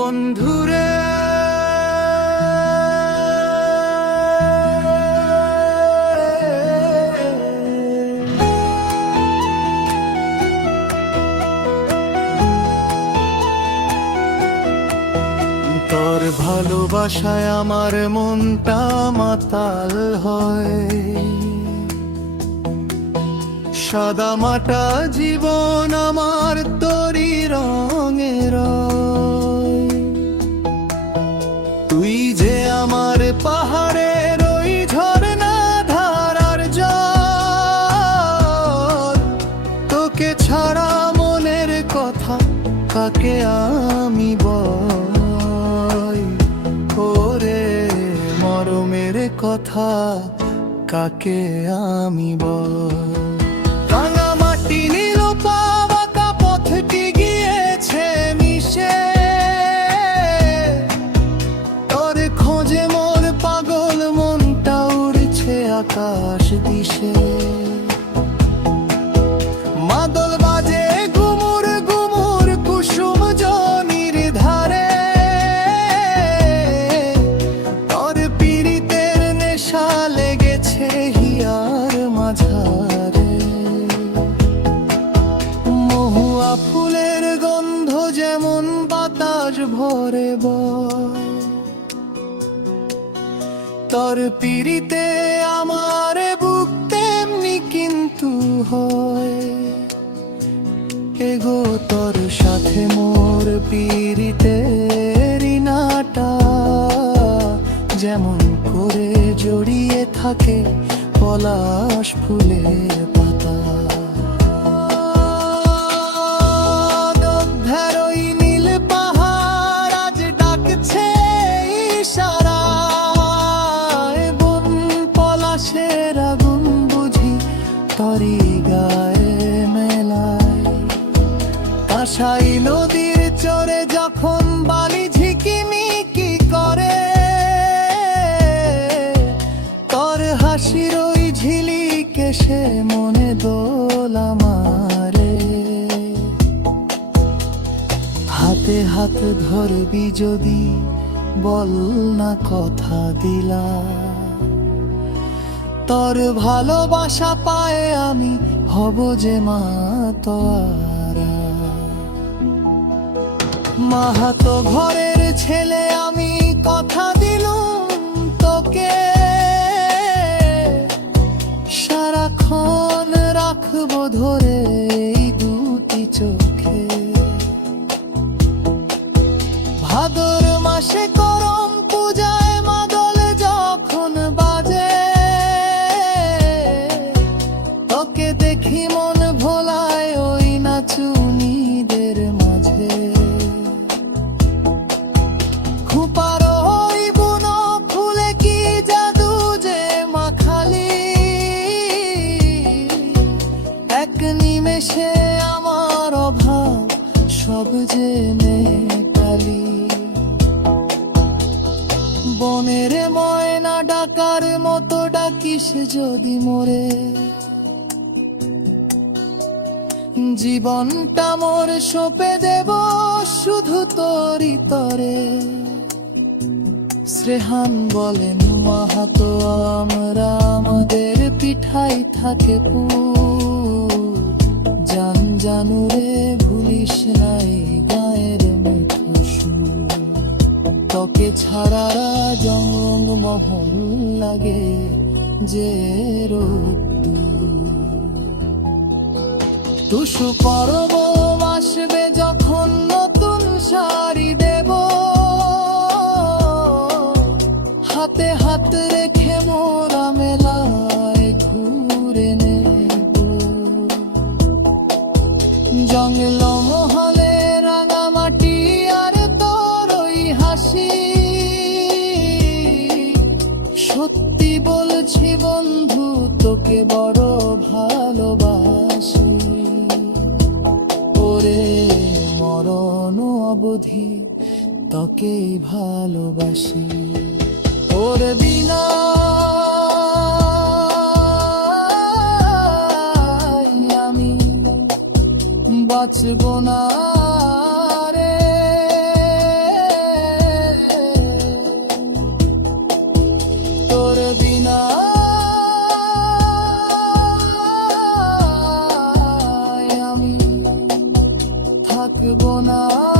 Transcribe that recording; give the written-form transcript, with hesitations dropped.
বন্ধুরে তোর ভালোবাসায় আমার মনটা মাতাল হয়, সাদা মাটা জীবন আমার তোরি রঙের। তুই যে আমার পাহাড়ের ওই ঝরনা ধারার জল, তোকে ছাড়া মনের কথা কাকে আমি বল, ওরে মরমের কথা কাকে আমি বল। রাঙা মাটি নীল পাওয়াকা পথটি গিয়েছে মিশে, তোর খোঁজে মোর পাগল মনটা উড়ছে আকাশ দিশে। মাদল বাজে গুমুর গুমুর কুসুম জনির ধারে, তোর পীড়িতের নেশা লেগেছে হিয়ার মাঝারে। মহুয়া ফুলের গন্ধ যেমন বাতাস ভরে বয়, তোর পীড়িতে আমার বুক তেমনি কিন্তু হয়। এগো তোর সাথে মোর পীড়িতের নাটা যেমন করে জড়িয়ে থাকে পলাশ ফুলের পাতা। অযোধ্যার ওই নীল পাহাড় আজ ডাকছে ইশারায়, বন পলাশের আগুন বুঝি তরি গায়ে মেলায়। আশাই নদীর চরে যখন বালি ঝিকিমিকি করে, তোর হাসির ওই ঝিলিকে সে মনে দোলা মারে। হাতে হাত ধরবি যদি বল না কথা দিলা, তোর ভালোবাসা পায়ে আমি হব যে মা তোয়ারা। মাহাতো ঘরের ছেলে আমি কথা দিলুম তোকে, সারাক্ষণ রাখবো ধরে এই দুটি চোখে। ভাদর মাসে করম পূজায় মাদল যখন বাজে, তোকে দেখি মন ভোলায় ওই নাচুনিদের মাঝে। খুপার ওই বুনো ফুলে কি জাদু যে মাখালি, এক নিমেষে আমার অভাব সব যে মেটালি। বনের ময়না ডাকার মতো ডাকিস যদি মোরে, জীবনটা মোর সঁপে দেব শুধু তোরি তরে। শ্রেহান বলেন মাহাতো আমরা আমাদের পিঠাই থাকে পুত, জান জানুরে ভুলিস নাই গায়ের মিঠো সুর। তোকে ছাড়া জঙ্গমহল লাগে যে টুসু পরব আসবে যখন নতুন শাড়ি দেব, হাতে হাত রেখে মোরা মেলায় ঘুরে নেব। জঙ্গল মহলে রাঙা মাটি আর তোর ওই হাসি, সত্যি বলছি বন্ধু তোকে বড় ভালোবাসি। ওরে মরণ অবধি তোকেই ভালোবাসি। ওর বিনা আমি বাঁচব না রে। থাকবো না